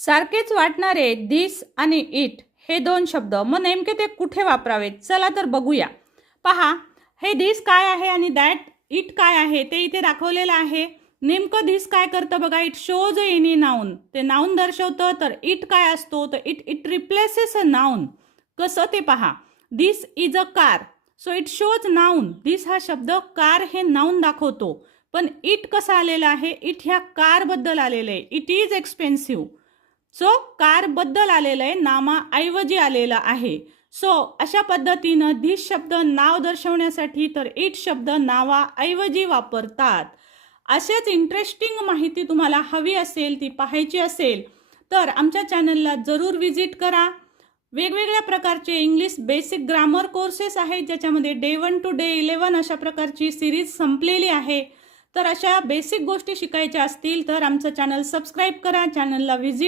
सारखेच वाटणारे दिस आणि इट हे दोन शब्द मग नेमके ते कुठे वापरावेत चला तर बघूया। पहा, हे दिस काय आहे आणि दॅट इट काय आहे ते इथे दाखवलेलं आहे। नेमकं दिस काय करतं बघा, इट शोज एनी नाउन, ते नाउन दर्शवतं। तर इट काय असतो तर इट रिप्लेसेस अ नाउन। कसं ते पहा, this is a car, so it shows noun. This हा शब्द कार हे नाउन दाखवतो, पण इट कसा आलेला आहे, इट ह्या कार बद्दल आलेलं आहे। It is expensive, so car बद्दल आलेलं आहे, नामाऐवजी आलेला आहे। सो अशा पद्धतीनं दिस शब्द नाव दर्शवण्यासाठी तर इट शब्द नावाऐवजी वापरतात। असेच इंटरेस्टिंग माहिती तुम्हाला हवी असेल, ती पाहायची असेल तर आमच्या चॅनलला जरूर विजिट करा। वेगवेगळ्या प्रकारचे इंग्लिश बेसिक ग्रामर कोर्सेस आहेत, ज्याच्यामध्ये डे 1 टू डे 11 अशा प्रकारची सिरीज संपलेली आहे। तर अशा बेसिक गोष्टी शिकायच्या असतील तर आमचं चॅनल सबस्क्राईब करा, चॅनलला विजिट